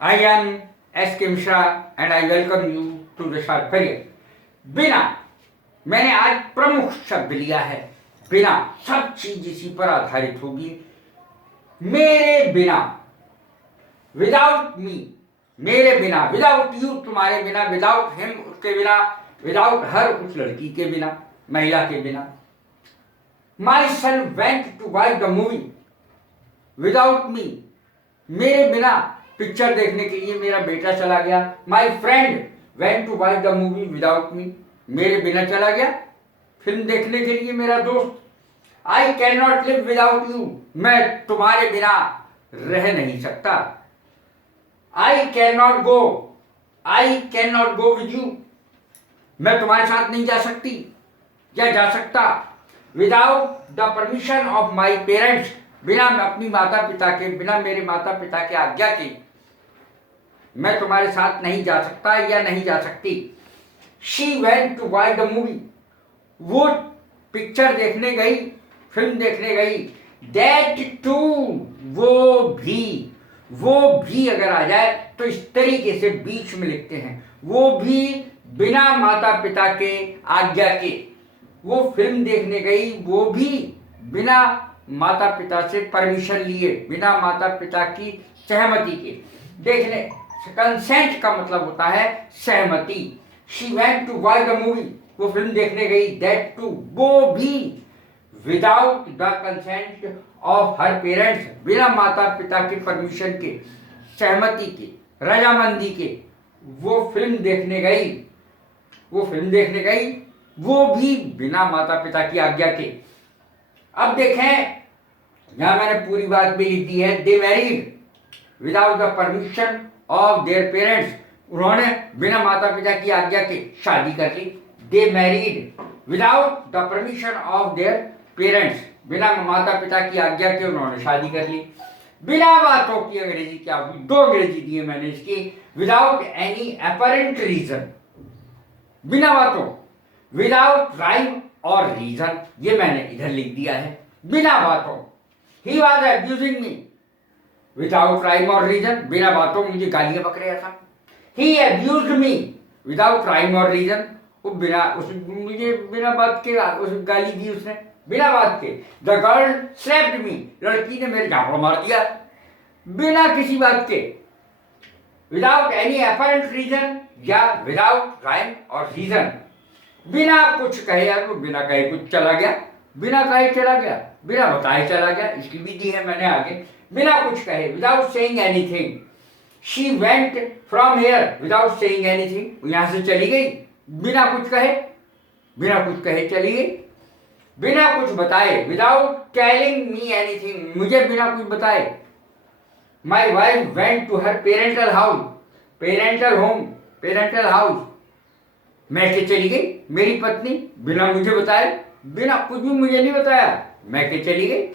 I am S.K. Mishra and I welcome you to the short career. बिना मैंने आज प्रमुख शब्द लिया है। बिना सब चीज इसी पर आधारित होगी। मेरे बिना, विदाउट मी, मेरे बिना, विदाउट यू तुम्हारे बिना, विदाउट हिम उसके बिना, विदाउट हर उस लड़की के बिना, महिला के बिना। My son went to watch the movie without me, मेरे बिना पिक्चर देखने के लिए मेरा बेटा चला गया। My friend went to watch the movie without me, मेरे बिना चला गया फिल्म देखने के लिए मेरा दोस्त। I can not live without you, मैं तुम्हारे बिना रह नहीं सकता। I can not go, I can not go with you, मैं तुम्हारे साथ नहीं जा सकती या जा सकता। Without the permission of my parents, बिना अपनी माता पिता के, बिना मेरे माता पिता के आज्ञा के मैं तुम्हारे साथ नहीं जा सकता या नहीं जा सकती। She went to watch the movie, वो पिक्चर देखने गई, फिल्म देखने गई। दैट टू, वो भी अगर आ जाए तो इस तरीके से बीच में लिखते हैं, वो भी बिना माता पिता के आज्ञा के। वो फिल्म देखने गई, वो भी बिना माता पिता से परमिशन लिए, बिना माता पिता की सहमति के। देखने, कंसेंट का मतलब होता है सहमति। She went to watch the movie, वो फिल्म देखने गई। दैट टू, वो भी without the consent of her parents, बिना माता पिता के परमिशन के, सहमति के, रजामंदी के वो फिल्म देखने गई। वो भी बिना माता पिता की आज्ञा के। अब देखें, यहां मैंने पूरी बात भी लिख दी है। They married without the permission of their parents, उन्होंने बिना माता पिता की आज्ञा के शादी कर ली। They married without the permission of their parents, बिना माता पिता की आज्ञा के उन्होंने शादी कर ली। बिना बातों की अंग्रेजी क्या हुई? दो अंग्रेजी दिए मैंने इसकी। विदाउट एनी अपरेंट रीजन, बिना बातों, विदाउट राइम और रीजन, ये मैंने इधर लिख दिया है। बिना बातों, he was abusing me without rhyme और रीजन, बिना बातों मुझे गालियां बक रहा था। ही अब्यूज्ड मी विदाउट राइम और रीजन, वो मुझे बिना बात के उस गाली दी उसने, बिना बात के। द गर्ल स्लैप्ड मी, लड़की ने मेरे झापड़ मार दिया बिना किसी बात के। विदाउट एनी अपरेंट रीजन या विदाउट राइम और रीजन, बिना कुछ कहे, या तो बिना कहे कुछ चला गया, बिना कहे चला गया, बिना बताए चला गया, इसकी भी दी है मैंने आगे। बिना कुछ कहे, without saying anything. She went from here without saying anything, यहां से चली गई बिना कुछ कहे चली गई। बिना कुछ बताए, विदाउट टेलिंग मी एनीथिंग, मुझे बिना कुछ बताए। My wife went to her parental house, parental home, parental house, मैं के चली गई मेरी पत्नी बिना मुझे बताए, बिना कुछ भी मुझे नहीं बताया, मैं के चली गई।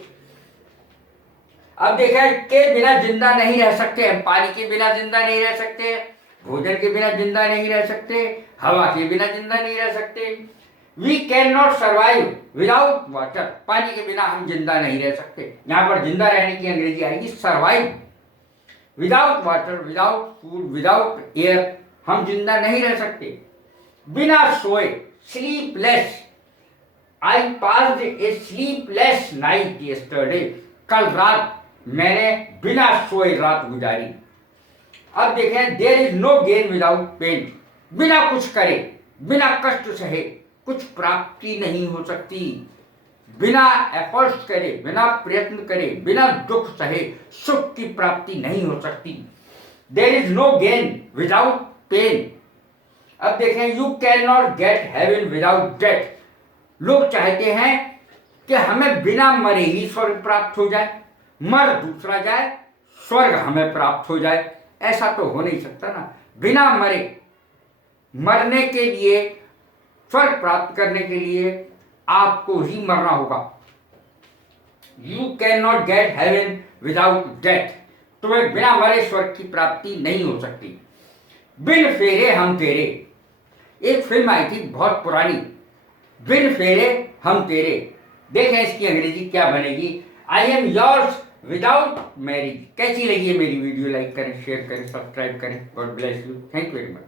अब देखा के बिना जिंदा नहीं रह सकते, हम पानी के बिना जिंदा नहीं रह सकते, भोजन के बिना जिंदा नहीं रह सकते, हवा के बिना जिंदा नहीं रह सकते। We can not survive without water, पानी के बिना हम जिंदा नहीं रह सकते। यहां पर जिंदा रहने की अंग्रेजी आएगी survive. Without water, without food, without air, हम जिंदा नहीं रह सकते। बिना सोए, sleepless, I passed a sleepless night yesterday, कल रात मैंने बिना सोए रात गुजारी। अब देखें, there is no gain without pain, बिना कुछ करे, बिना कष्ट सहे कुछ प्राप्ति नहीं हो सकती। बिना एफर्ट्स करे, बिना प्रयत्न करे, बिना दुख सहे सुख की प्राप्ति नहीं हो सकती। There is no gain without pain. अब देखें, you can not get heaven without death, लोग चाहते हैं कि हमें बिना मरे ही स्वर्ग प्राप्त हो जाए, मर दूसरा जाए, स्वर्ग हमें प्राप्त हो जाए, ऐसा तो हो नहीं सकता ना। बिना मरे, मरने के लिए, स्वर्ग प्राप्त करने के लिए आपको ही मरना होगा। You can not get heaven without death, तुम्हें बिना मरे स्वर्ग की प्राप्ति नहीं हो सकती। बिन फेरे हम तेरे, एक फिल्म आई थी बहुत पुरानी, बिन फेरे हम तेरे। देखें इसकी अंग्रेजी क्या बनेगी। I am yours without marriage. कैसी लगी है मेरी वीडियो? लाइक करें, शेयर करें, सब्सक्राइब करें। God bless you. Thank you very much.